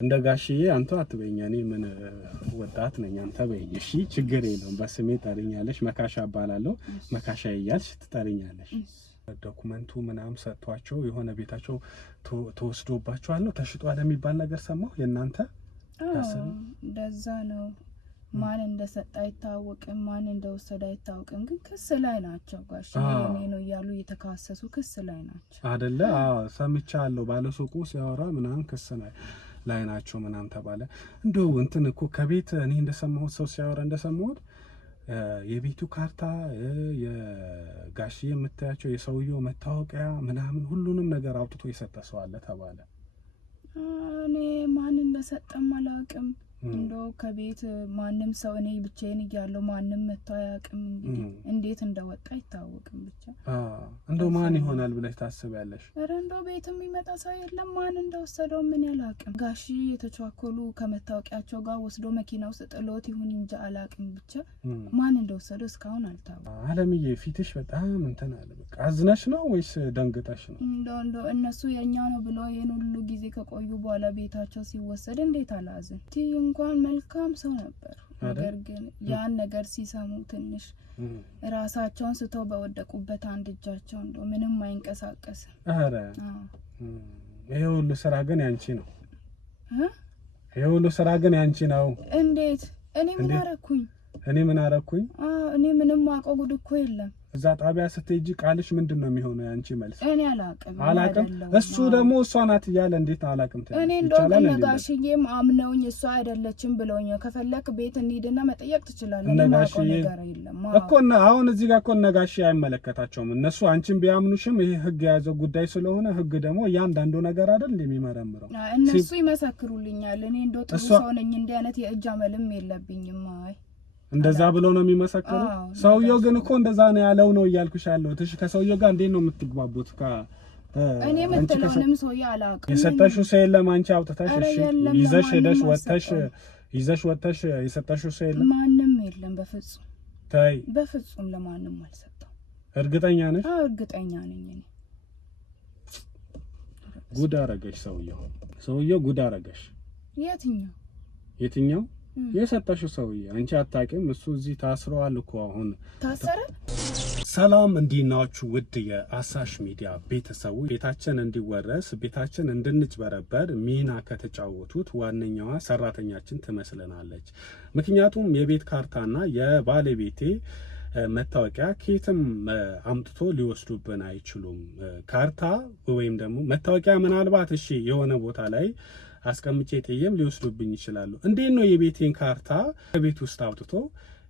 እንደ ጋሽዬ አንተ አትበይኝ። እኔ ምን ወጣት ነኝ አንተ በይኝ። እሺ ችግር የለውም። በስሜ ጠሪኛለሽ። መካሻ እባላለሁ። መካሻ እያልሽ ትጠሪኛለሽ። ዶክመንቱ ምናምን ሰጥቷቸው የሆነ ቤታቸው ተወስዶባቸዋል ነው ተሽጧል የሚባል ነገር ሰማሁ። የእናንተ እንደዛ ነው። ማን እንደሰጠ አይታወቅም፣ ማን እንደወሰደ አይታወቅም። ግን ክስ ላይ ናቸው። ጋሽ እኔ ነው እያሉ እየተካሰሱ ክስ ላይ ናቸው አይደለ? ሰምቻለሁ። ባለሱቁ ሲያወራ ምናምን ክስ ላይ ናቸው ምናምን ተባለ። እንደው እንትን እኮ ከቤት እኔ እንደሰማሁት ሰው ሲያወራ እንደሰማሁት የቤቱ ካርታ የጋሽ የምታያቸው የሰውየው መታወቂያ ምናምን ሁሉንም ነገር አውጥቶ የሰጠ ሰው አለ ተባለ። እኔ ማን እንደሰጠም አላውቅም። እንደው ከቤት ማንም ሰው እኔ ብቻዬን እያለሁ ማንም መጥቶ አያውቅም። እንግዲህ እንዴት እንደወጣ አይታወቅም። ብቻ እንደው ማን ይሆናል ብለሽ ታስቢያለሽ? ኧረ እንደው ቤት የሚመጣ ሰው የለም። ማን እንደወሰደው ምን ያላውቅም። ጋሽ የተቻኮሉ ከመታወቂያቸው ጋር ወስዶ መኪና ውስጥ ጥሎት ይሁን እንጂ አላውቅም። ብቻ ማን እንደወሰደው እስካሁን አልታወቀም። አለምዬ ፊትሽ በጣም እንትን አለ። በቃ አዝነሽ ነው ወይስ ደንግጠሽ ነው? እንደው እነሱ የኛ ነው ብሎ ይሄን ሁሉ ጊዜ ከቆዩ በኋላ ቤታቸው ሲወሰድ እንዴት አላዝን? እንኳን መልካም ሰው ነበር። ነገር ግን ያን ነገር ሲሰሙ ትንሽ ራሳቸውን ስተው በወደቁበት አንድ እጃቸው እንደው ምንም አይንቀሳቀስም። አረ ይሄ ሁሉ ስራ ግን ያንቺ ነው። ይሄ ሁሉ ስራ ግን ያንቺ ነው። እንዴት? እኔ ምን አረኩኝ? እኔ ምንም አውቀው ጉድ እኮ የለም። እዛ ጣቢያ ስትሄጂ ቃልሽ ምንድነው የሚሆነው? ያንቺ መልስ እኔ አላቅም። እሱ ደግሞ እሷ ናት እያለ እንዴት አላቅም ትላለች? እኔ እንደው ነጋሽዬም አምነውኝ እሷ አይደለችም ብለውኝ ከፈለክ ቤት እንሂድና መጠየቅ ትችላለህ። ነጋሽዬ ነገር የለም እኮ አሁን እዚህ ጋር እኮ ነጋሽ አይመለከታቸውም። እነሱ አንቺን ቢያምኑሽም ይሄ ህግ የያዘው ጉዳይ ስለሆነ ህግ ደግሞ እያንዳንዱ ነገር አይደል የሚመረምረው። እነሱ ይመሰክሩልኛል። እኔ እንደው ጥሩ ሰው ነኝ፣ እንዲህ አይነት የእጅ አመልም የለብኝም። አይ እንደዛ ብሎ ነው የሚመሰክሩ። ሰውየው ግን እኮ እንደዛ ነው ያለው ነው እያልኩሽ ያለው። እሺ ከሰውየው ጋር እንዴት ነው የምትግባቡት? እኔ የምትለውንም ሰውዬ አላውቅም። የሰጠሽው ሰው የለም አንቺ አውጥተሽ እሺ ይዘሽ ሄደሽ ወጥተሽ የሰጠሽው ሰው የለም? ማንም የለም። በፍጹም ታይ፣ በፍጹም ለማንም አልሰጠው። እርግጠኛ ነሽ? አዎ እርግጠኛ ነኝ። እኔ ጉድ አረገሽ ሰውየው ጉድ አረገሽ። የትኛው የሰጠሽው ሰውዬ? አንቺ አታውቂም። እሱ እዚህ ታስሯል እኮ አሁን ታሰረ። ሰላም እንዲናችሁ ውድ የአሳሽ ሚዲያ ቤተሰቦች፣ ቤታችን እንዲወረስ ቤታችን እንድንጭበረበር ሚና ከተጫወቱት ዋነኛዋ ሰራተኛችን ትመስለናለች። ምክንያቱም የቤት ካርታና የባለቤቴ መታወቂያ ከየትም አምጥቶ ሊወስዱብን አይችሉም። ካርታ ወይም ደግሞ መታወቂያ ምናልባት እሺ የሆነ ቦታ ላይ አስቀምጬ ጥዬም ሊወስዱብኝ ይችላሉ። እንዴት ነው የቤቴን ካርታ ከቤት ውስጥ አውጥቶ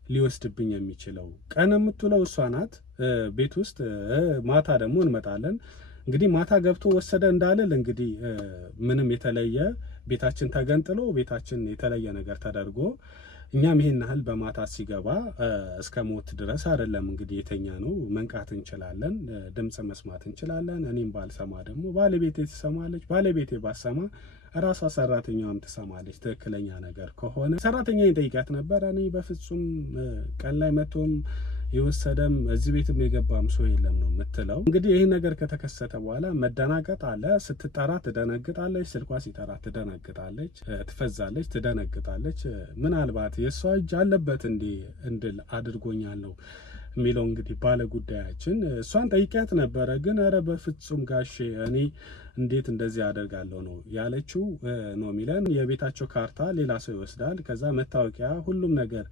ሊወስድብኝ የሚችለው? ቀን የምትውለው እሷ ናት ቤት ውስጥ፣ ማታ ደግሞ እንመጣለን። እንግዲህ ማታ ገብቶ ወሰደ እንዳልል እንግዲህ ምንም የተለየ ቤታችን ተገንጥሎ ቤታችን የተለየ ነገር ተደርጎ እኛም ይሄን ያህል በማታ ሲገባ እስከ ሞት ድረስ አይደለም እንግዲህ የተኛ ነው። መንቃት እንችላለን፣ ድምጽ መስማት እንችላለን። እኔም ባልሰማ ደግሞ ባለቤቴ ትሰማለች፣ ባለቤቴ ባሰማ ራሷ ሰራተኛዋም ትሰማለች። ትክክለኛ ነገር ከሆነ ሰራተኛዬን ጠይቃት ነበር። እኔ በፍጹም ቀን ላይ መቶም የወሰደም እዚህ ቤትም የገባም ሰው የለም ነው የምትለው። እንግዲህ ይህ ነገር ከተከሰተ በኋላ መደናገጥ አለ። ስትጠራ ትደነግጣለች፣ ስልኳ ሲጠራ ትደነግጣለች፣ ትፈዛለች፣ ትደነግጣለች። ምናልባት የእሷ እጅ አለበት እንድል አድርጎኛለሁ የሚለው እንግዲህ ባለ ጉዳያችን እሷን ጠይቂያት ነበረ። ግን ኧረ በፍጹም ጋሼ እኔ እንዴት እንደዚህ አደርጋለሁ ነው ያለችው ነው የሚለን። የቤታቸው ካርታ ሌላ ሰው ይወስዳል። ከዛ መታወቂያ ሁሉም ነገር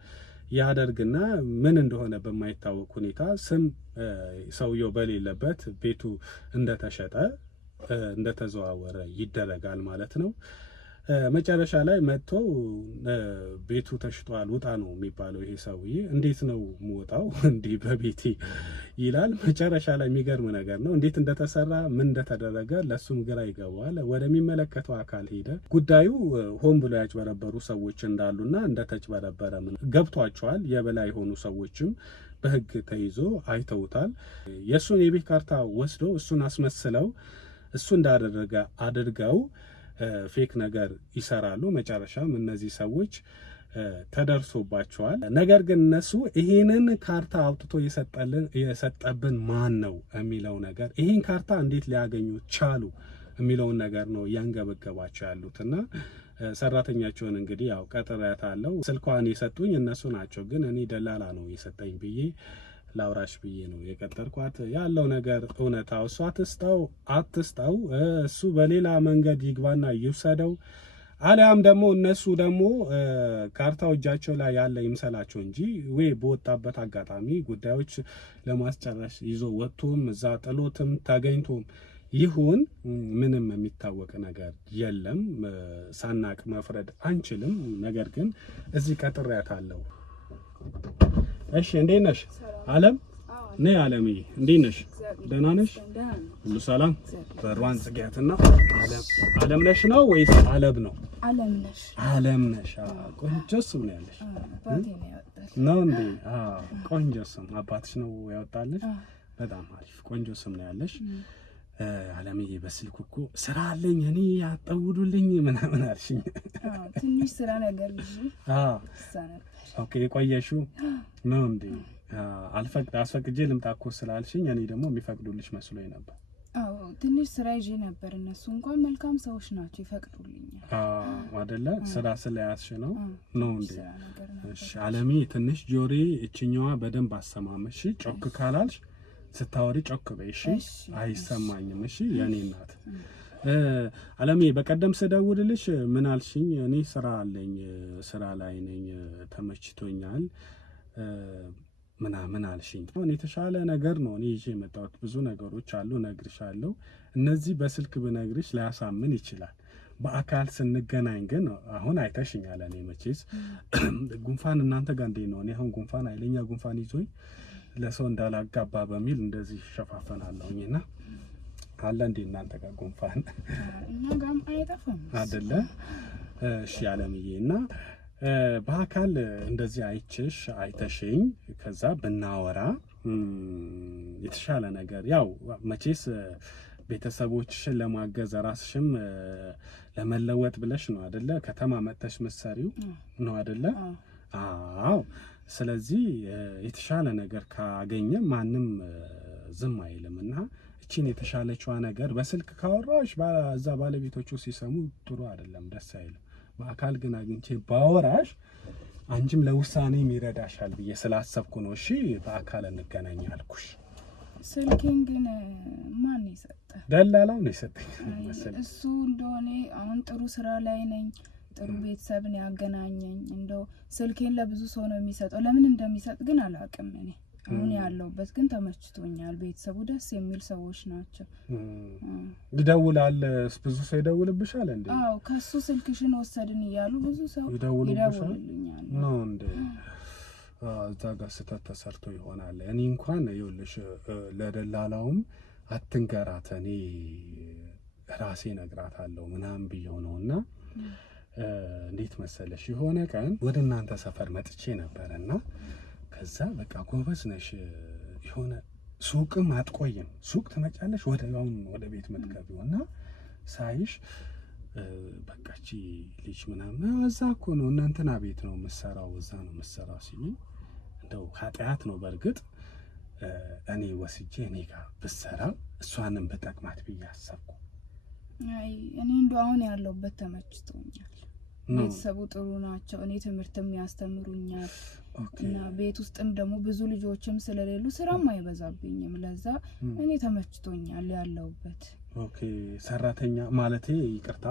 ያደርግና ምን እንደሆነ በማይታወቅ ሁኔታ ስም ሰውየው በሌለበት ቤቱ እንደተሸጠ እንደተዘዋወረ ይደረጋል ማለት ነው። መጨረሻ ላይ መጥቶ ቤቱ ተሽጧል ውጣ ነው የሚባለው። ይሄ ሰውዬ እንዴት ነው የምወጣው እንዲህ በቤቴ ይላል። መጨረሻ ላይ የሚገርም ነገር ነው። እንዴት እንደተሰራ ምን እንደተደረገ ለሱም ግራ ይገባዋል። ወደሚመለከተው አካል ሄደ። ጉዳዩ ሆን ብሎ ያጭበረበሩ ሰዎች እንዳሉና እንደተጭበረበረ ገብቷቸዋል። የበላይ የሆኑ ሰዎችም በሕግ ተይዞ አይተውታል። የሱን የቤት ካርታ ወስዶ እሱን አስመስለው እሱ እንዳደረገ አድርገው ፌክ ነገር ይሰራሉ። መጨረሻም እነዚህ ሰዎች ተደርሶባቸዋል። ነገር ግን እነሱ ይሄንን ካርታ አውጥቶ የሰጠብን ማን ነው የሚለው ነገር፣ ይሄን ካርታ እንዴት ሊያገኙ ቻሉ የሚለውን ነገር ነው እያንገበገባቸው ያሉትና ሰራተኛቸውን እንግዲህ ያው ቀጥሬያታለሁ። ስልኳን የሰጡኝ እነሱ ናቸው፣ ግን እኔ ደላላ ነው የሰጠኝ ብዬ ላውራሽ ብዬ ነው የቀጠርኳት። ያለው ነገር እውነታው እሷ አትስጠው፣ እሱ በሌላ መንገድ ይግባና ይውሰደው፣ አሊያም ደግሞ እነሱ ደግሞ ካርታው እጃቸው ላይ ያለ ይምሰላቸው እንጂ ወይ በወጣበት አጋጣሚ ጉዳዮች ለማስጨረስ ይዞ ወጥቶም እዛ ጥሎትም ተገኝቶም ይሁን ምንም የሚታወቅ ነገር የለም። ሳናቅ መፍረድ አንችልም። ነገር ግን እዚህ ቀጥሬያታለሁ። እሺ እንዴት ነሽ አለም? ነይ አለምዬ፣ እንዴት ነሽ? ደህና ነሽ? ሁሉ ሰላም? በሯን ጽጌያትና አለም ነሽ ነው ወይስ አለብ ነው? አለም ነሽ። ቆንጆ ስም ነው ያለሽ ነው እንዴ? ቆንጆ ስም አባትሽ ነው ያወጣልሽ? በጣም አሪፍ ቆንጆ ስም ነው ያለሽ። አለምዬ በስልክ እኮ ስራ አለኝ እኔ ያጠውዱልኝ ምናምን አልሽኝ። ትንሽ ስራ ነገር ልጅ ኦኬ የቆየሽው ነው እንዴ? አስፈቅጄ ልምጣ እኮ ስላልሽኝ እኔ ደግሞ የሚፈቅዱልሽ መስሎኝ ነበር። አዎ ትንሽ ስራ ይዤ ነበር። እነሱ እንኳን መልካም ሰዎች ናቸው፣ ይፈቅዱልኛል። አይደለ? ስራ ስለያዝሽ ነው እንዴ? እሺ አለምዬ ትንሽ ጆሬ እችኛዋ በደንብ አሰማመሽ። ጮክ ካላልሽ ስታወሪ ጮክ በይ እሺ። አይሰማኝም እሺ የኔ እናት። አለምዬ በቀደም ስደውልልሽ ምን አልሽኝ? እኔ ስራ አለኝ፣ ስራ ላይ ነኝ፣ ተመችቶኛል ምናምን አልሽኝ። እኔ የተሻለ ነገር ነው እኔ ይዤ የመጣሁት። ብዙ ነገሮች አሉ እነግርሻለሁ። እነዚህ በስልክ ብነግርሽ ላያሳምን ይችላል። በአካል ስንገናኝ ግን አሁን አይተሽኛል። እኔ መቼስ ጉንፋን እናንተ ጋር እንዴት ነው? እኔ አሁን ጉንፋን ኃይለኛ ጉንፋን ይዞኝ ለሰው እንዳላጋባ በሚል እንደዚህ ሸፋፈናለሁኝና አለ እንዴ እናንተ ጋር ጉንፋን? እኛ ጋርም አይጠፋም አይደለ? እሺ አለምዬ እና በአካል እንደዚህ አይተሽኝ ከዛ ብናወራ የተሻለ ነገር ያው መቼስ ቤተሰቦችሽን ለማገዝ ራስሽም ለመለወጥ ብለሽ ነው አይደለ? ከተማ መጥተሽ መሰሪው ነው አይደለ? አዎ። ስለዚህ የተሻለ ነገር ካገኘ ማንም ዝም አይልምና እቺን የተሻለችዋ ነገር በስልክ ካወራሽ በዛ ባለቤቶቹ ሲሰሙ ጥሩ አይደለም፣ ደስ አይልም። በአካል ግን አግኝቼ ባወራሽ አንቺም ለውሳኔ ይረዳሻል ብዬ ስላሰብኩ ነው። እሺ በአካል እንገናኝ አልኩሽ። ስልኬን ግን ማን ይሰጠ? ደላላው ነው የሰጠኝ መሰለኝ። እሱ እንደሆነ አሁን ጥሩ ስራ ላይ ነኝ፣ ጥሩ ቤተሰብን ያገናኘኝ። እንደው ስልኬን ለብዙ ሰው ነው የሚሰጠው። ለምን እንደሚሰጥ ግን አላውቅም። እኔ አሁን ያለውበት ግን ተመችቶኛል። ቤተሰቡ ደስ የሚል ሰዎች ናቸው። ይደውላል፣ ብዙ ሰው ይደውልብሻል እንዴ? አዎ ከሱ ስልክሽን ወሰድን እያሉ ብዙ ሰው ይደውልልኛል ነው እንዴ? እዛ ጋር ስህተት ተሰርቶ ይሆናል። እኔ እንኳን ይኸውልሽ ለደላላውም አትንገራት፣ እኔ ራሴ ነግራታለሁ ምናምን ብየው ነውና እንዴት መሰለሽ የሆነ ቀን ወደ እናንተ ሰፈር መጥቼ ነበርና ከዛ በቃ ጎበዝ ነሽ የሆነ ሱቅም አትቆይም፣ ሱቅ ትመጫለሽ ወደ ቤት መትገቢውና ሳይሽ በቃቺ ልጅ ምናምን እዛ እኮ ነው እናንተና ቤት ነው የምትሰራው፣ እዛ ነው የምትሰራው ሲሉኝ እንደው ኃጢአት ነው በእርግጥ እኔ ወስጄ እኔ ጋር ብሰራ እሷንም በጠቅማት ብዬ አሰብኩ። አይ እኔ እንደው አሁን ያለውበት ተመችቶኛል። ቤተሰቡ ጥሩ ናቸው። እኔ ትምህርትም ያስተምሩኛል እና ቤት ውስጥም ደግሞ ብዙ ልጆችም ስለሌሉ ስራም አይበዛብኝም። ለዛ እኔ ተመችቶኛል ያለውበት። ኦኬ ሰራተኛ ማለቴ ይቅርታ፣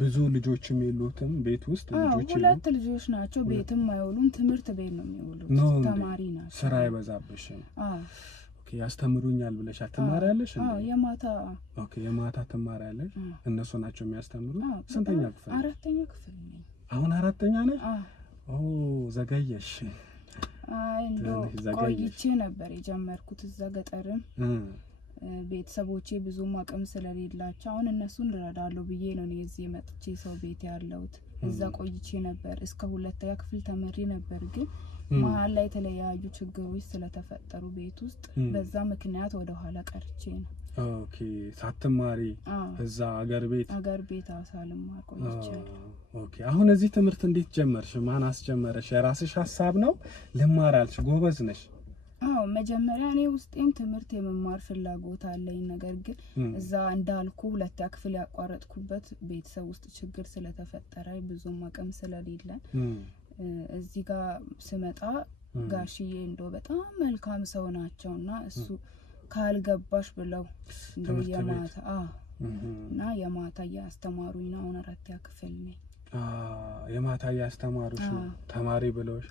ብዙ ልጆችም የሉትም ቤት ውስጥ? ልጆች ሁለት ልጆች ናቸው። ቤትም አይውሉም፣ ትምህርት ቤት ነው የሚውሉት። ተማሪ ናቸው። ስራ አይበዛብሽም? ኦኬ ያስተምሩኛል ብለሻል። ትማሪያለሽ እንዴ? የማታ ኦኬ የማታ ትማሪያለሽ? እነሱ ናቸው የሚያስተምሩት? ስንተኛ ክፍል? አራተኛ ክፍል ነኝ አሁን። አራተኛ ነሽ? ኦ ዘገየሽ። አይ እንደው ቆይቼ ነበር የጀመርኩት እዛ ገጠርም ቤተሰቦቼ ብዙም አቅም ስለሌላቸው አሁን እነሱን እረዳለሁ ብዬ ነው እኔ እዚህ መጥቼ ሰው ቤት ያለሁት። እዛ ቆይቼ ነበር እስከ ሁለተኛ ክፍል ተመሪ ነበር። ግን መሀል ላይ የተለያዩ ችግሮች ስለተፈጠሩ ቤት ውስጥ በዛ ምክንያት ወደ ኋላ ቀርቼ ነው። ኦኬ ሳትማሪ እዛ አገር ቤት ሳልማር ቆይቼ። ኦኬ አሁን እዚህ ትምህርት እንዴት ጀመርሽ? ማን አስጀመረሽ? የራስሽ ሀሳብ ነው? ልማር አልሽ? ጎበዝ ነሽ? አዎ መጀመሪያ እኔ ውስጤም ትምህርት የመማር ፍላጎት አለኝ። ነገር ግን እዛ እንዳልኩ ሁለተኛ ክፍል ያቋረጥኩበት ቤተሰብ ውስጥ ችግር ስለተፈጠረ ብዙም አቅም ስለሌለን እዚህ ጋር ስመጣ ጋሽዬ እንደው በጣም መልካም ሰው ናቸውና እሱ ካልገባሽ ብለው እንደው የማታ እና የማታ ያስተማሩኝ ነው። አሁን 4ኛ ክፍል ነኝ። የማታ ያስተማሩሽ ነው ተማሪ ብለውሽ?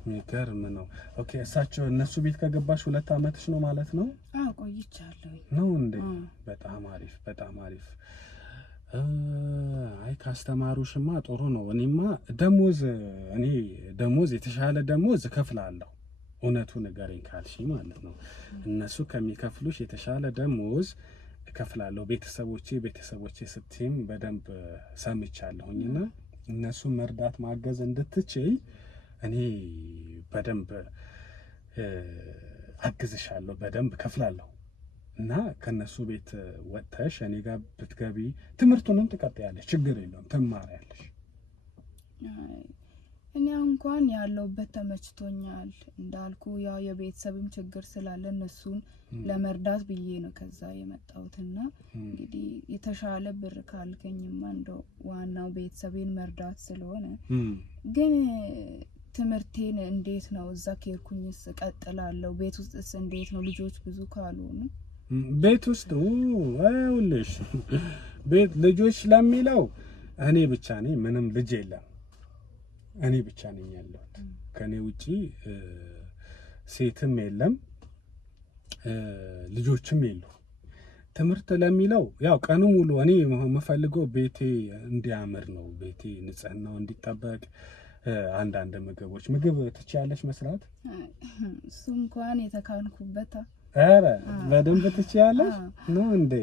የሚገርም ነው። ኦኬ እሳቸው እነሱ ቤት ከገባሽ 2 አመትሽ ነው ማለት ነው? ቆይቻለሁ ነው እንዴ? በጣም አሪፍ በጣም አሪፍ። አይ ካስተማሩሽማ ጥሩ ነው። እኔማ ደሞዝ የተሻለ ደሞዝ እከፍላለሁ። እውነቱ ንገረኝ ካልሽ ማለት ነው። እነሱ ከሚከፍሉሽ የተሻለ ደሞዝ እከፍላለሁ። ቤተሰቦቼ ስትይም በደንብ ሰምቻለሁኝና እነሱን መርዳት ማገዝ እንድትችይ እኔ በደንብ አግዝሻለሁ፣ በደንብ እከፍላለሁ። እና ከነሱ ቤት ወጥተሽ እኔ ጋር ብትገቢ ትምህርቱንም ትቀጥያለሽ፣ ችግር የለውም ትማሪያለሽ። እኔ እንኳን ያለውበት ተመችቶኛል። እንዳልኩ ያው የቤተሰብም ችግር ስላለ እነሱን ለመርዳት ብዬ ነው ከዛ የመጣሁትና እንግዲህ የተሻለ ብር ካልከኝማ እንደው ዋናው ቤተሰቤን መርዳት ስለሆነ ግን ትምህርቴን እንዴት ነው እዛ ከርኩኝስ እቀጥላለሁ? ቤት ውስጥስ እንዴት ነው? ልጆች ብዙ ካልሆኑ ቤት ውስጥ አይውልሽ ቤት ልጆች ለሚለው እኔ ብቻ ነኝ፣ ምንም ልጅ የለም። እኔ ብቻ ነኝ ያለሁት። ከኔ ውጪ ሴትም የለም ልጆችም የሉ። ትምህርት ለሚለው ያው ቀኑ ሙሉ እኔ የምፈልገው ቤቴ እንዲያምር ነው፣ ቤቴ ንጽህናው እንዲጠበቅ። አንዳንድ ምግብ ትችያለሽ መስራት? እሱ እንኳን የተካንኩበት። ኧረ በደንብ ትችያለሽ ነው እንዴ?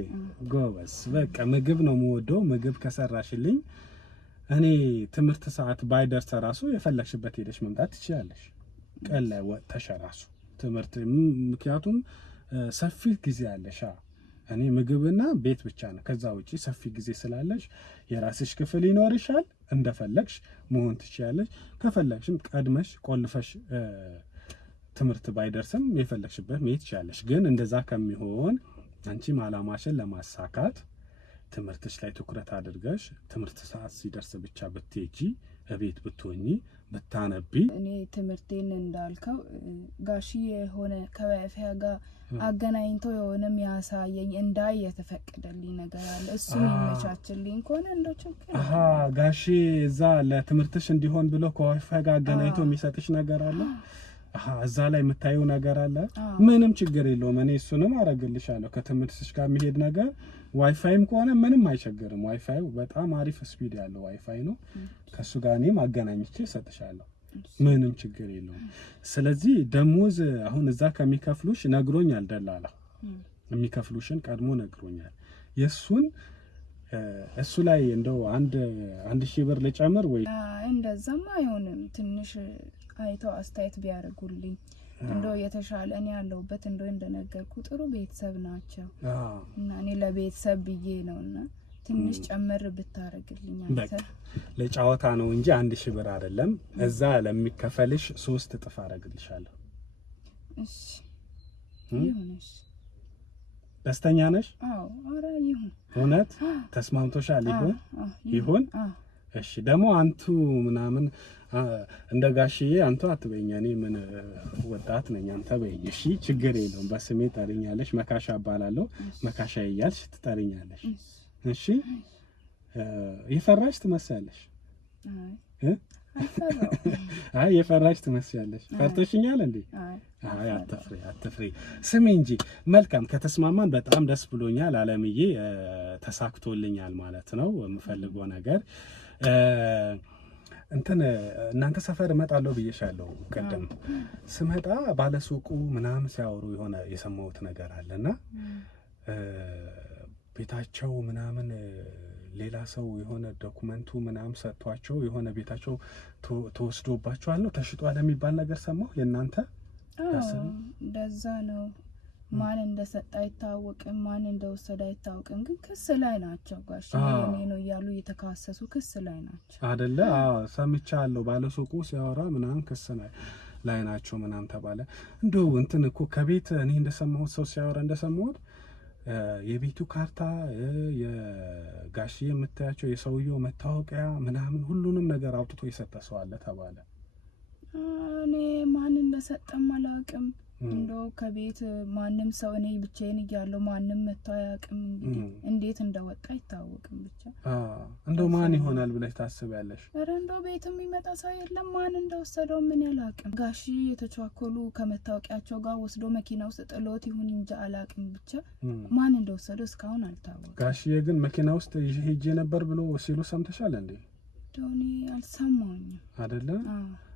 ጎበዝ። በቃ ምግብ ነው የምወደው። ምግብ ከሰራሽልኝ እኔ ትምህርት ሰዓት ባይደርስ ራሱ የፈለግሽበት ሄደሽ መምጣት ትችያለሽ። ቀን ላይ ወጥተሽ ራሱ ትምህርት ምክንያቱም ሰፊ ጊዜ አለሽ። እኔ ምግብና ቤት ብቻ ነው። ከዛ ውጪ ሰፊ ጊዜ ስላለሽ የራስሽ ክፍል ይኖርሻል። እንደፈለግሽ መሆን ትችያለሽ። ከፈለግሽም ቀድመሽ ቆልፈሽ ትምህርት ባይደርስም የፈለግሽበት መሄድ ትችያለሽ። ግን እንደዛ ከሚሆን አንቺም አላማሽን ለማሳካት ትምህርትሽ ላይ ትኩረት አድርገሽ ትምህርት ሰዓት ሲደርስ ብቻ ብትሄጂ እቤት ብትሆኚ ብታነቢ። እኔ ትምህርቴን እንዳልከው ጋሽዬ የሆነ ከዋይፋይ ጋር አገናኝቶ የሆነ የሚያሳየኝ እንዳይ የተፈቀደልኝ ነገር አለ። እሱ የሚመቻችልኝ ከሆነ እንደው ችግር ጋሺ እዛ ለትምህርትሽ እንዲሆን ብሎ ከዋይፋይ ጋር አገናኝቶ የሚሰጥሽ ነገር አለ። እዛ ላይ የምታየው ነገር አለ። ምንም ችግር የለውም። እኔ እሱንም አረግልሻለሁ። ከትምህርትሽ ጋር የሚሄድ ነገር ዋይፋይም ከሆነ ምንም አይቸገርም። ዋይፋዩ በጣም አሪፍ ስፒድ ያለው ዋይፋይ ነው። ከሱ ጋር እኔም አገናኝቼ እሰጥሻለሁ። ምንም ችግር የለውም። ስለዚህ ደሞዝ አሁን እዛ ከሚከፍሉሽ ነግሮኛል። ደላላ የሚከፍሉሽን ቀድሞ ነግሮኛል። የሱን እሱ ላይ እንደው አንድ ሺህ ብር ልጨምር ወይ? እንደዛማ አይሆንም። ትንሽ አይተው አስተያየት ቢያደርጉልኝ እንደው የተሻለ እኔ ያለሁበት እንደው እንደነገርኩ ጥሩ ቤተሰብ ናቸው እና እኔ ለቤተሰብ ብዬ ነውና ትንሽ ጨመር ብታረግልኝ አንተ። ለጫወታ ነው እንጂ 1000 ብር አይደለም። እዛ ለሚከፈልሽ 3 እጥፍ አረግልሻለሁ። እሺ ይሁንሽ። ደስተኛ ነሽ? አዎ። ኧረ ይሁን። እውነት ተስማምቶሻል? ይሁን። እሺ ደግሞ አንቱ ምናምን እንደ ጋሽዬ አንቱ አትበይኝ። እኔ ምን ወጣት ነኝ። አንተ በይኝ። እሺ ችግር የለውም። በስሜ ጠሪኛለሽ። መካሻ እባላለሁ። መካሻ እያልሽ ትጠሪኛለሽ። እሺ የፈራሽ ትመስያለሽ። አይ የፈራሽ ትመስያለሽ። ፈርተሽኛል እንዴ? አይ አትፍሪ። ስሚ እንጂ። መልካም ከተስማማን በጣም ደስ ብሎኛል። አለምዬ ተሳክቶልኛል ማለት ነው የምፈልገው ነገር። እናንተ ሰፈር እመጣለሁ ብዬሻለሁ ቀደም። ስመጣ ባለሱቁ ምናምን ሲያወሩ የሆነ የሰማሁት ነገር አለና ቤታቸው ምናምን ሌላ ሰው የሆነ ዶክመንቱ ምናምን ሰጥቷቸው የሆነ ቤታቸው ተወስዶባቸዋል ነው ተሽጧል የሚባል ነገር ሰማሁ። የእናንተ እንደዛ ነው። ማን እንደሰጠ አይታወቅም፣ ማን እንደወሰደ አይታወቅም። ግን ክስ ላይ ናቸው። ጋሽ የኔ ነው እያሉ እየተካሰሱ ክስ ላይ ናቸው አይደለ? ሰምቻለሁ። ባለሱቁ ሲያወራ ምናምን ክስ ላይ ላይ ናቸው ምናምን ተባለ። እንደው እንትን እኮ ከቤት እኔ እንደሰማሁት ሰው ሲያወራ እንደሰማሁት የቤቱ ካርታ የጋሽዬ የምታያቸው የሰውየው መታወቂያ ምናምን ሁሉንም ነገር አውጥቶ የሰጠ ሰው አለ ተባለ። እኔ ማን እንደሰጠም አላውቅም። እንደው ከቤት ማንም ሰው እኔ ብቻዬን እያለሁ ማንም መጥቶ አያውቅም። እንግዲህ እንዴት እንደወጣ አይታወቅም። ብቻ እንደው ማን ይሆናል ብለሽ ታስቢያለሽ? ኧረ እንደው ቤት የሚመጣ ሰው የለም። ማን እንደወሰደው ምን ያላውቅም። ጋሺ የተቻኮሉ ከመታወቂያቸው ጋር ወስዶ መኪና ውስጥ ጥሎት ይሁን እንጂ አላውቅም። ብቻ ማን እንደወሰደው እስካሁን አልታወቅም። ጋሺዬ ግን መኪና ውስጥ ሄጄ ነበር ብሎ ሲሉ ሰምተሻል እንዴ? እኔ አልሰማሁኝም። አይደለ?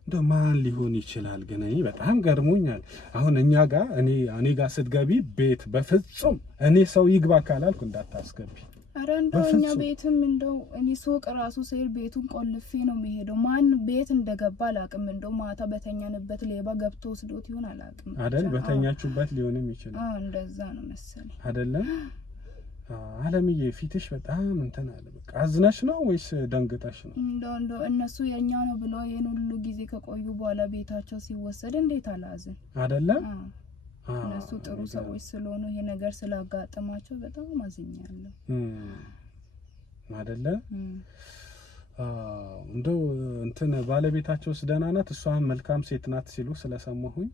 እንደው ማን ሊሆን ይችላል? ግን እኔ በጣም ገርሞኛል። አሁን እኛ ጋር እኔ ጋር ስትገቢ ቤት በፍጹም እኔ ሰው ይግባ ካላልኩ እንዳታስገቢ። አረ እንደው እኛ ቤትም እንደው እኔ ሱቅ ራሱ ስሄድ ቤቱን ቆልፌ ነው የሚሄደው። ማን ቤት እንደገባ አላውቅም። እንደው ማታ በተኛንበት ሌባ ገብቶ ወስዶት ይሆን አላውቅም። አይደል? በተኛችሁበት ሊሆንም ይችላል። እንደዛ ነው መሰለኝ። አይደለም? አለምዬ ፊትሽ በጣም እንትን አለ። በቃ አዝነሽ ነው ወይስ ደንግጠሽ ነው? እንደው እነሱ የኛ ነው ብሎ ይሄን ሁሉ ጊዜ ከቆዩ በኋላ ቤታቸው ሲወሰድ እንዴት አላዝን? አይደለ? እነሱ ጥሩ ሰዎች ስለሆኑ ይሄ ነገር ስላጋጠማቸው በጣም አዝኛለሁ። አይደለ? እንደው እንትን ባለቤታቸውስ ደህና ናት? እሷም መልካም ሴት ናት ሲሉ ስለሰማሁኝ።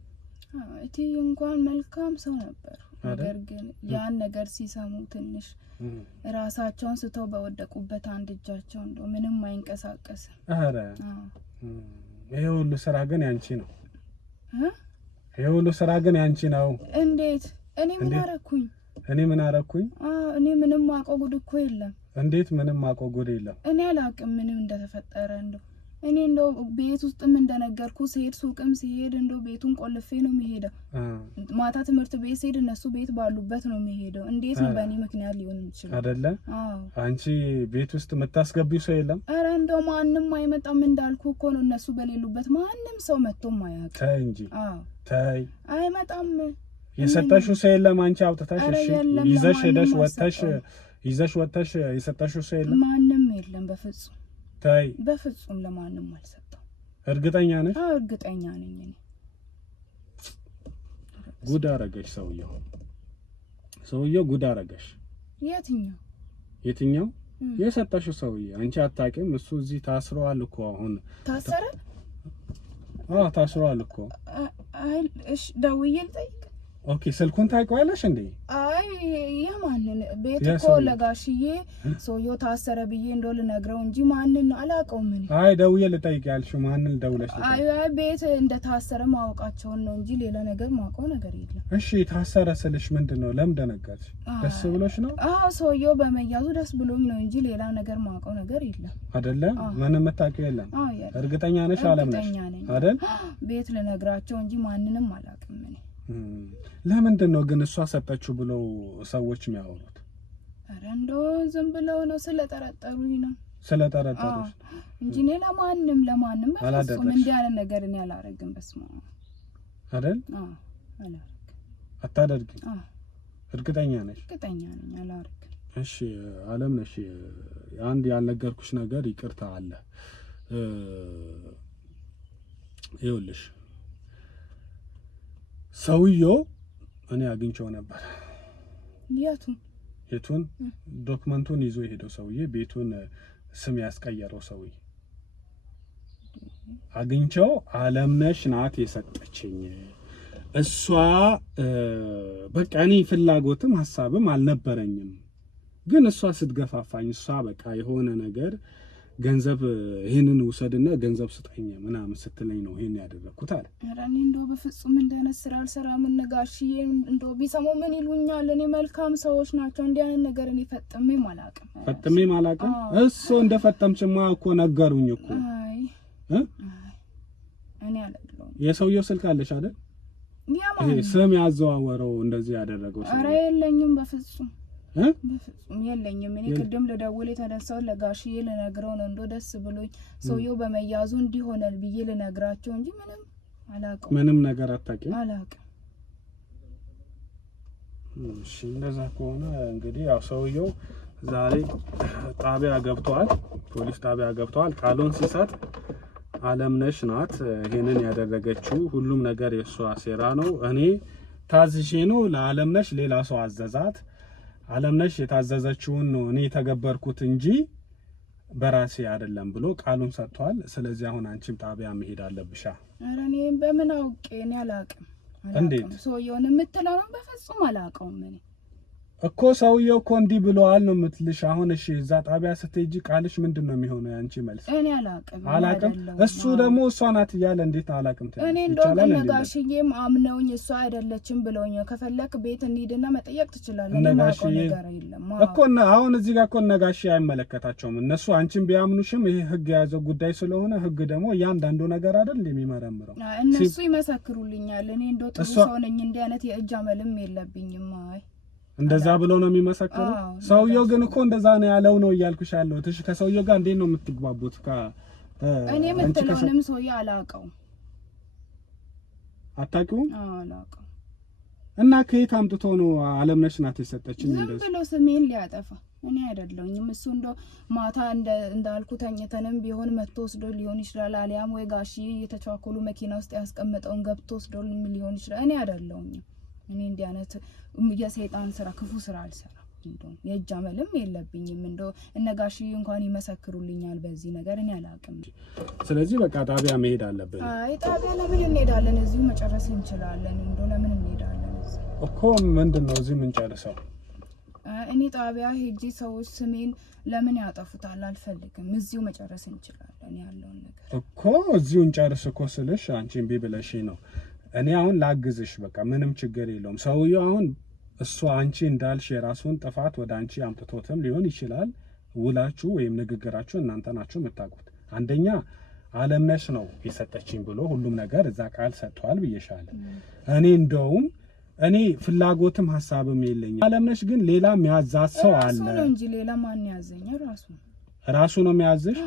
እቲ እንኳን መልካም ሰው ነበር። ነገር ግን ያን ነገር ሲሰሙ ትንሽ ራሳቸውን ስተው በወደቁበት አንድ እጃቸው እንደው ምንም አይንቀሳቀስም። አረ ይሄ ሁሉ ስራ ግን ያንቺ ነው። ይሄ ሁሉ ስራ ግን ያንቺ ነው። እንዴት? እኔ ምን አረኩኝ? እኔ ምንም ማውቀው ጉድ እኮ የለም። እንዴት ምንም ማውቀው ጉድ የለም? እኔ አላውቅም ምንም እንደተፈጠረ። እኔ እንደው ቤት ውስጥም እንደነገርኩ ሲሄድ ሱቅም ሲሄድ እንደው ቤቱን ቆልፌ ነው የሚሄደው። ማታ ትምህርት ቤት ሲሄድ እነሱ ቤት ባሉበት ነው የሚሄደው። እንዴት ነው በእኔ ምክንያት ሊሆን ይችላል? አይደለ? አንቺ ቤት ውስጥ የምታስገቢው ሰው የለም? አረ እንደው ማንም አይመጣም እንዳልኩ እኮ ነው። እነሱ በሌሉበት ማንም ሰው መጥቶም አያውቅም። ተይ እንጂ ተይ። አይመጣም። የሰጠሽው ሰው የለም? አንቺ አውጥተሽ ይዘሽ ሄደሽ ይዘሽ ወጥተሽ የሰጠሽው ሰው የለም? ማንም የለም በፍጹም። ታይ በፍጹም ለማንም አልሰጠው። እርግጠኛ ነሽ? አዎ እርግጠኛ ነኝ። እኔ ጉድ አረገሽ። ሰውየው ጉድ አረገሽ። የትኛው? የሰጠሽው ሰውዬ አንቺ አታውቂም። እሱ እዚህ ታስሯል እኮ አሁን። ታሰረ? አዎ ታስሯል እኮ። አይ እሺ ደውዬ ልጠይቅ። ኦኬ ስልኩን ታውቂዋለሽ እንዴ? አይ የማንን ቤት እኮ ለጋሽዬ ሰውየው ታሰረ ብዬ እንደው ልነግረው እንጂ ማንን አላውቀውም። እኔ አይ ደውዬ ልጠይቅ ያልሽው ማንን ደውለሽ? አይ ቤት እንደታሰረ ማወቃቸውን ነው እንጂ ሌላ ነገር ማውቀው ነገር የለም። እሺ ታሰረ ስልሽ ምንድነው? ለምን ደነገጥሽ? ደስ ብሎሽ ነው? አዎ ሰውየው በመያዙ ደስ ብሎኝ ነው እንጂ ሌላ ነገር ማውቀው ነገር የለም። አይደለ? ምንም የምታውቂው የለም? እርግጠኛ ነሽ? አለም ነሽ አይደል? ቤት ልነግራቸው እንጂ ማንንም አላውቅም እኔ። ለምንድን ነው ግን እሷ ሰጠችው ብለው ሰዎች የሚያወሩት? አረ እንደው ዝም ብለው ነው ስለጠረጠሩኝ ነው። ስለጠረጠሩሽ እንጂ እኔ ለማንም በፍጹም እንዲህ አይነት ነገር እኔ አላረግም። በስመ አብ አይደል? አላረግም። አታደርጊም? እርግጠኛ ነሽ? እርግጠኛ ነኝ አላረግም። እሺ አለም ነሽ። አንድ ያልነገርኩሽ ነገር ይቅርታ አለ። ይኸውልሽ ሰውየው እኔ አግኝቼው ነበር። የቱን? ዶክመንቱን ይዞ የሄደው ሰውዬ፣ ቤቱን ስም ያስቀየረው ሰውዬ አግኝቼው። አለምነሽ ናት የሰጠችኝ። እሷ በቃ እኔ ፍላጎትም ሀሳብም አልነበረኝም፣ ግን እሷ ስትገፋፋኝ እሷ በቃ የሆነ ነገር ገንዘብ ይሄንን ውሰድና ገንዘብ ስጠኝ ምናምን ስትለኝ ነው ይሄን ያደረኩት አለ። ኧረ እኔ እንደው በፍጹም እንደነ ስራ አልሰራም። ጋሽዬ እንደው ቢሰሙ ምን ይሉኛል? እኔ መልካም ሰዎች ናቸው። እንዲህ አይነት ነገር እኔ ፈጥሜም አላውቅም። እሱ እንደፈጠምችማ እኮ ነገሩኝ እኮ። አይ እኔ አላውቅም። የሰውየው ስልክ አለሽ አይደል? ይሄ ስም ያዘዋወረው እንደዚህ ያደረገው ሰው? ኧረ የለኝም በፍጹም በፍጹም የለኝም። እኔ ቅድም ልደውል የተነሳው ለጋሽዬ ልነግረው ነው። እንደው ደስ ብሎኝ ሰውየው በመያዙ እንዲሆነል ብዬ ልነግራቸው እንጂ ምንም አላውቅም። ምንም ነገር አታውቂም? አላውቅም። እሺ እንደዛ ከሆነ እንግዲህ ያው ሰውየው ዛሬ ጣቢያ ገብቷል፣ ፖሊስ ጣቢያ ገብቷል። ቃሉን ሲሰጥ አለምነሽ ናት ይሄንን ያደረገችው። ሁሉም ነገር የሷ ሴራ ነው። እኔ ታዝዤ ነው ለአለምነሽ ሌላ ሰው አዘዛት። አለምነሽ የታዘዘችውን ነው እኔ የተገበርኩት እንጂ በራሴ አይደለም ብሎ ቃሉን ሰጥቷል። ስለዚህ አሁን አንቺም ጣቢያ መሄድ አለብሻ። ኧረ እኔ በምን አውቄ? እኔ አላውቅም። እንዴት ሰውየውን የምትለው ነው? በፍጹም አላውቀውም እኔ እኮ ሰውየው እኮ እንዲህ ብለዋል ነው የምትልሽ። አሁን እሺ እዛ ጣቢያ ስትሄጂ ቃልሽ ምንድን ነው የሚሆነው? ያንቺ መልስ እኔ አላውቅም። እሱ ደግሞ እሷ ናት እያለ እንዴት አላውቅም ትላለች? እኔ እንደው ነጋሽዬም አምነውኝ እሷ አይደለችም ብለውኝ ከፈለክ ቤት እንሂድና መጠየቅ ትችላለህ። ነጋሽዬ ነገር የለም እኮ አሁን እዚህ ጋር እኮ ነጋሽ አይመለከታቸውም። እነሱ አንቺን ቢያምኑሽም ይሄ ህግ የያዘው ጉዳይ ስለሆነ ህግ ደግሞ እያንዳንዱ ነገር አይደል የሚመረምረው። እነሱ ይመሰክሩልኛል። እኔ እንደው ጥሩ ሰው ነኝ፣ እንዲህ አይነት የእጅ አመልም የለብኝም። አይ እንደዛ ብሎ ነው የሚመሰክሩ። ሰውየው ግን እኮ እንደዛ ነው ያለው ነው እያልኩሽ ያለው። እሺ ከሰውየው ጋር እንዴት ነው የምትግባቡት? እኔ የምትለውንም ሰውዬ አላውቀውም። አታውቂውም? አላውቀውም። እና ከየት አምጥቶ ነው አለምነሽ ናት የሰጠችኝ? ዝም ብሎ ስሜን ሊያጠፋ እኔ አይደለሁኝም። እሱ እንደው ማታ እንዳልኩ ተኝተንም ቢሆን መጥቶ ወስዶ ሊሆን ይችላል። አሊያም ወይ ጋሽዬ እየተቻኮሉ መኪና ውስጥ ያስቀመጠውን ገብቶ ወስዶ ሊሆን ይችላል። እኔ አይደለሁኝም። እኔ እንዲህ አይነት የሰይጣን ስራ ክፉ ስራ አልሰራም። እንደው የእጅ አመልም የለብኝም። እንደው እነጋሽዬ እንኳን ይመሰክሩልኛል በዚህ ነገር። እኔ አላውቅም። ስለዚህ በቃ ጣቢያ መሄድ አለብን። አይ ጣቢያ ለምን እንሄዳለን? እዚሁ መጨረስ እንችላለን። እንደው ለምን እንሄዳለን እኮ? ምንድነው እዚህ ምን ጨርሰው? እኔ ጣቢያ ሄጂ ሰዎች ስሜን ለምን ያጠፉታል? አልፈልግም። እዚሁ መጨረስ እንችላለን ያለውን ነገር እኮ። እዚሁ እንጨርስ እኮ ስልሽ አንቺ እምቢ ብለሽ ነው። እኔ አሁን ላግዝሽ፣ በቃ ምንም ችግር የለውም። ሰውየው አሁን እሱ አንቺ እንዳልሽ የራሱን ጥፋት ወደ አንቺ አምጥቶትም ሊሆን ይችላል። ውላችሁ ወይም ንግግራችሁ እናንተ ናችሁ የምታውቁት። አንደኛ አለምነሽ ነው የሰጠችኝ ብሎ ሁሉም ነገር እዛ ቃል ሰጥቷል ብዬሻለሁ። እኔ እንደውም እኔ ፍላጎትም ሀሳብም የለኝም። አለምነሽ ግን ሌላ የሚያዛት ሰው አለ። ራሱ ነው እንጂ ሌላ ማን ያዘኝ? ራሱ ነው የሚያዝሽ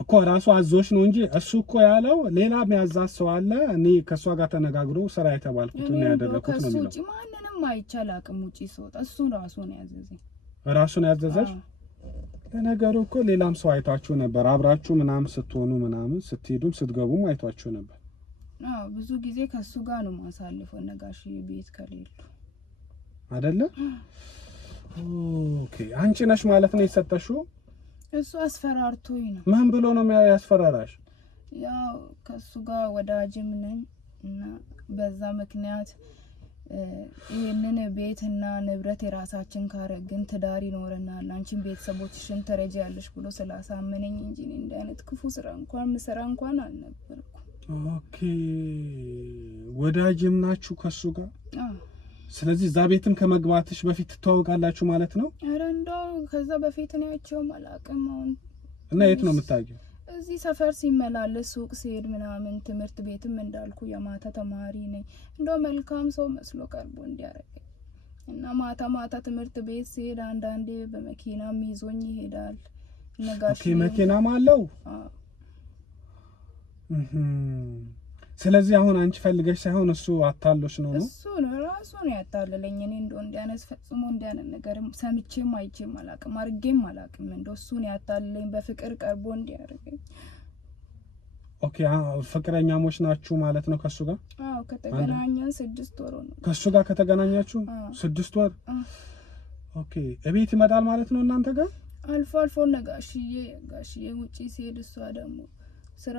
እኮ ራሱ አዞሽ ነው እንጂ እሱ እኮ ያለው ሌላ የሚያዛት ሰው አለ። እኔ ከሷ ጋር ተነጋግሮ ስራ የተባልኩት ነው ያደረኩት ነው የሚለው። ከሱ ውጪ ማንንም አይቻል አቅም ውጪ ሰው እሱ ራሱ ነው ያዘዘኝ። ራሱ ነው ያዘዘሽ? ለነገሩ እኮ ሌላም ሰው አይቷችሁ ነበር። አብራችሁ ምናምን ስትሆኑ ምናምን ስትሄዱም ስትገቡም አይቷችሁ ነበር። ብዙ ጊዜ ከሱ ጋር ነው ማሳልፈው ነጋሽ ቤት ከሌሉ አይደለ? ኦኬ አንቺ ነሽ ማለት ነው የሰጠሽው? እሱ አስፈራርቶኝ ነው። ማን ብሎ ነው ያስፈራራሽ? ያው ከሱ ጋር ወዳጅም ነኝ እና በዛ ምክንያት ይሄንን ቤትና ንብረት የራሳችን ካረግን ትዳር ይኖረናል፣ አንቺን ቤተሰቦችሽን ትረጃለሽ ብሎ ስላሳመነኝ እንጂ እንደ አይነት ክፉ ስራ እንኳን ምሰራ እንኳን አልነበርኩም። ኦኬ ወዳጅም ናችሁ ከሱ ጋር? ስለዚህ እዛ ቤትም ከመግባትሽ በፊት ትተዋወቃላችሁ ማለት ነው? ኧረ እንደው ከዛ በፊት ነው ያቸውም አላውቅም። አሁን እና የት ነው የምታውቂው? እዚህ ሰፈር ሲመላለስ ሱቅ ሲሄድ ምናምን፣ ትምህርት ቤትም እንዳልኩ የማታ ተማሪ ነኝ። እንደው መልካም ሰው መስሎ ቀርቦ እንዲያረገኝ እና ማታ ማታ ትምህርት ቤት ሲሄድ አንዳንዴ በመኪናም ይዞኝ ይሄዳል። ነጋሽ ኦኬ መኪናም አለው? ስለዚህ አሁን አንቺ ፈልገሽ ሳይሆን እሱ አታሎሽ ነው? እሱ ነው ራሱ ነው ያታለለኝ። እኔ እንደው እንዲያነስ ፈጽሞ እንዲያነን ነገር ሰምቼም አይቼም አላቅም፣ አርጌም አላቅም። እንደው እሱ ነው ያታለለኝ በፍቅር ቀርቦ እንዲያርገኝ። ኦኬ ፍቅረኛሞች ናችሁ ማለት ነው ከሱ ጋር? አዎ ከተገናኘን 6 ወር ነው። ከሱ ጋር ከተገናኛችሁ 6 ወር? ኦኬ እቤት ይመጣል ማለት ነው እናንተ ጋር? አልፎ አልፎ ጋሽዬ ውጪ ሲሄድ እሷ ደግሞ ስራ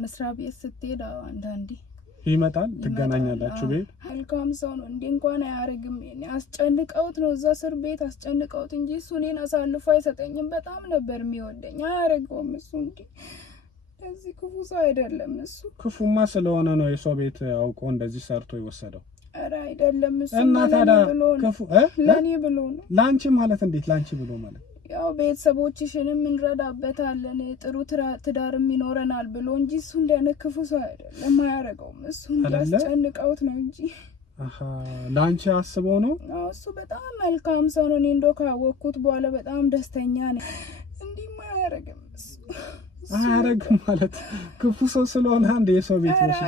መስሪያ ቤት ስትሄድ አንዳንዴ ይመጣል። ትገናኛላችሁ ቤት? መልካም ሰው ነው እንዴ እንኳን አያረግም። እኔ አስጨንቀውት ነው እዛ እስር ቤት አስጨንቀውት እንጂ እሱ እኔን አሳልፎ አይሰጠኝም። በጣም ነበር የሚወደኝ። አያረገውም እሱ እንዴ እዚህ ክፉ ሰው አይደለም። እሱ ክፉማ ስለሆነ ነው የሰው ቤት አውቆ እንደዚህ ሰርቶ የወሰደው። ኧረ አይደለም እሱ እና ታዲያ ክፉ ለኔ ብሎ ነው። ላንቺ ማለት እንዴት ላንቺ ብሎ ማለት? ያው ቤተሰቦችሽንም እንረዳበታለን ጥሩ ትዳርም ይኖረናል ብሎ እንጂ እሱ እንደነ ክፉ ሰው አይደለም። አያረገውም እሱ እንዳስጨንቀውት ነው እንጂ ላንቺ አስበው ነው። እሱ በጣም መልካም ሰው ነው። እኔ እንደው ካወቅኩት በኋላ በጣም ደስተኛ ነኝ። እንዲህ አያረግም እሱ አያረግም ማለት ክፉ ሰው ስለሆነ አንድ የሰው ቤት ነው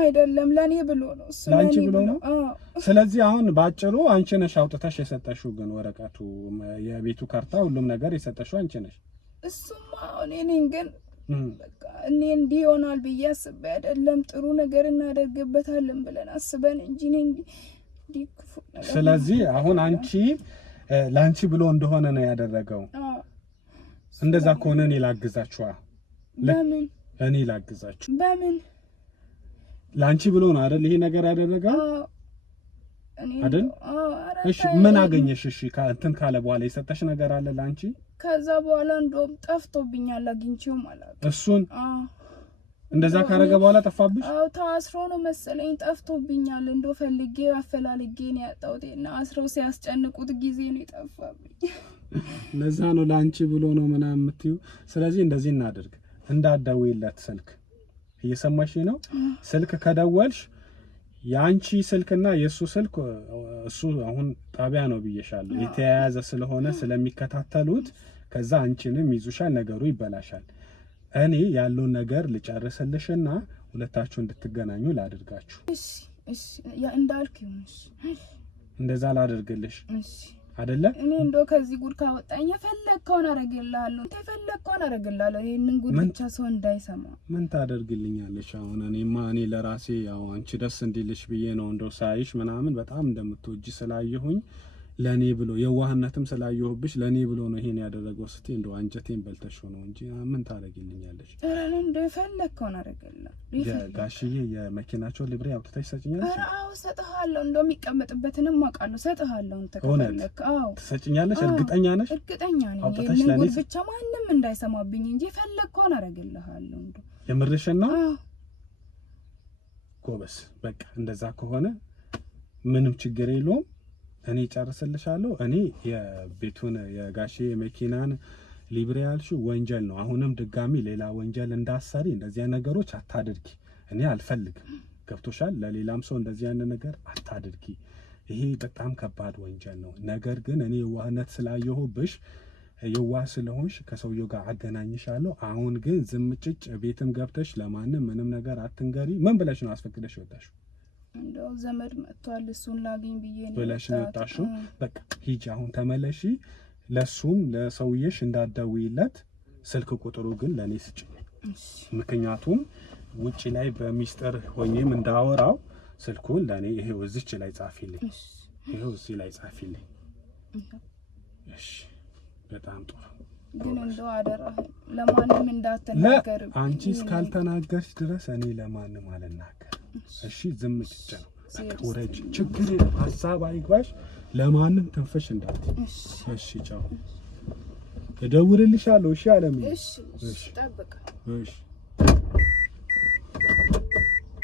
አይደለም ለኔ ብሎ ነው እሱ ለኔ ብሎ ነው። ስለዚህ አሁን ባጭሩ አንቺ ነሽ አውጥተሽ የሰጠሽው ግን ወረቀቱ የቤቱ ካርታ ሁሉም ነገር የሰጠሽው አንቺ ነሽ? እሱማ እኔ ነኝ ግን በቃ እኔ እንዲህ ይሆናል ብዬ አስቤ አይደለም። ጥሩ ነገር እናደርግበታለን ብለን አስበን እንጂ እኔ እንዲህ ክፉ ነገር። ስለዚህ አሁን አንቺ ላንቺ ብሎ እንደሆነ ነው ያደረገው። እንደዛ ከሆነ እኔ ላግዛችኋ። ለምን እኔ ላግዛችሁ? በምን? ላንቺ ብሎ ነው አይደል ይሄ ነገር ያደረገው አይደል? እሺ ምን አገኘሽ? እሺ እንትን ካለ በኋላ የሰጠሽ ነገር አለ ላንቺ? ከዛ በኋላ እንደውም ጠፍቶብኛል፣ አግኝቼው ማለት እሱን እንደዛ ካረገ በኋላ ጠፋብሽ? አዎ ታስሮ ነው መሰለኝ ጠፍቶብኛል። እንደው ፈልጌ አፈላልጌ ነው ያጣሁትና አስረው ሲያስጨንቁት ጊዜ ነው የጠፋብኝ። ለዛ ነው ላንቺ ብሎ ነው ምናምን የምትዩ። ስለዚህ እንደዚህ እናድርግ፣ እንዳትደውይለት ስልክ። እየሰማሽ ነው? ስልክ ከደወልሽ ያንቺ ስልክና የሱ ስልክ እሱ አሁን ጣቢያ ነው ብዬሻለሁ፣ የተያያዘ ስለሆነ ስለሚከታተሉት ከዛ አንቺንም ይዙሻል፣ ነገሩ ይበላሻል። እኔ ያለውን ነገር ልጨርስልሽና ሁለታችሁ እንድትገናኙ ላድርጋችሁ። እሺ ያ እንዳልክ ይሁንሽ። እንደዛ ላድርግልሽ። እሺ አይደለ? እኔ እንደው ከዚህ ጉድ ካወጣኝ የፈለግከውን አደርግልሃለሁ፣ የፈለግከውን አደርግልሃለሁ። ይሄንን ጉድ ብቻ ሰው እንዳይሰማ። ምን ታደርግልኛለሽ? አሁን እኔ ለራሴ ያው አንቺ ደስ እንዲልሽ ብዬ ነው እንደው ሳይሽ ምናምን በጣም እንደምትወጂ ስላየሁኝ ለኔ ብሎ የዋህነትም ስላየሁብሽ ለኔ ብሎ ነው ይሄን ያደረገው። እስቲ እንደው አንጀቴን በልተሽ ነው እንጂ ምን ታደርጊልኛለሽ? እረን እንደው የፈለግከውን አደርግልሃለሁ። ጋሽዬ የመኪናቸውን ሊብሬ አውጥተሽ ሰጭኛለሽ? አዎ ሰጥሃለሁ። እንደው የሚቀመጥበትንም አውቃለሁ፣ ሰጥሃለሁ። ተከፈለክ? አዎ ትሰጭኛለሽ? እርግጠኛ ነሽ? እርግጠኛ ነኝ። ይሄን ጉድ ብቻ ማንም እንዳይሰማብኝ እንጂ የፈለግከውን አደርግልሃለሁ። እንደው የምርሽን ነው? አዎ ጎበስ። በቃ እንደዛ ከሆነ ምንም ችግር የለውም። እኔ ጨርስልሻለሁ። እኔ የቤቱን የጋሼ መኪናን ሊብሬ ያልሽው ወንጀል ነው። አሁንም ድጋሚ ሌላ ወንጀል እንዳሰሪ እንደዚህ አይነት ነገሮች አታድርጊ። እኔ አልፈልግም። ገብቶሻል? ለሌላም ሰው እንደዚህ አይነት ነገር አታድርጊ። ይሄ በጣም ከባድ ወንጀል ነው። ነገር ግን እኔ የዋህነት ስላየሁብሽ የዋህ ስለሆንሽ ከሰውየው ጋር አገናኝሻለሁ። አሁን ግን ዝም ጭጭ ቤትም ገብተሽ ለማንም ምንም ነገር አትንገሪ። ምን ብለሽ ነው አስፈቅደሽ ወጣሽ? እንደው ዘመድ መጥቷል እሱን ላግኝ ብዬ ነው ብለሽ ነው የወጣሽው። በቃ ሂጂ አሁን ተመለሺ። ለሱም ለሰውየሽ እንዳትደውይለት፣ ስልክ ቁጥሩ ግን ለኔ ስጪ። ምክንያቱም ውጪ ላይ በሚስጥር ሆኜም እንዳወራው ስልኩን ለኔ ይሄው እዚች ላይ ጻፊልኝ፣ ይሄው እዚህ ላይ ጻፊልኝ። እሺ በጣም ጥሩ። ግን እንደው አደራህ ለማንም እንዳትናገር። አንቺ እስካልተናገርሽ ድረስ እኔ ለማንም አልናገር። እሺ ዝም ጭጭ ነው። በቃ ወረጅ፣ ችግር ሀሳብ አይግባሽ፣ ለማንም ትንፈሽ እንዳትይ። እሺ ቻው፣ እደውልልሻለሁ። እሺ አለምዬ። እሺ ጠብቅ። እሺ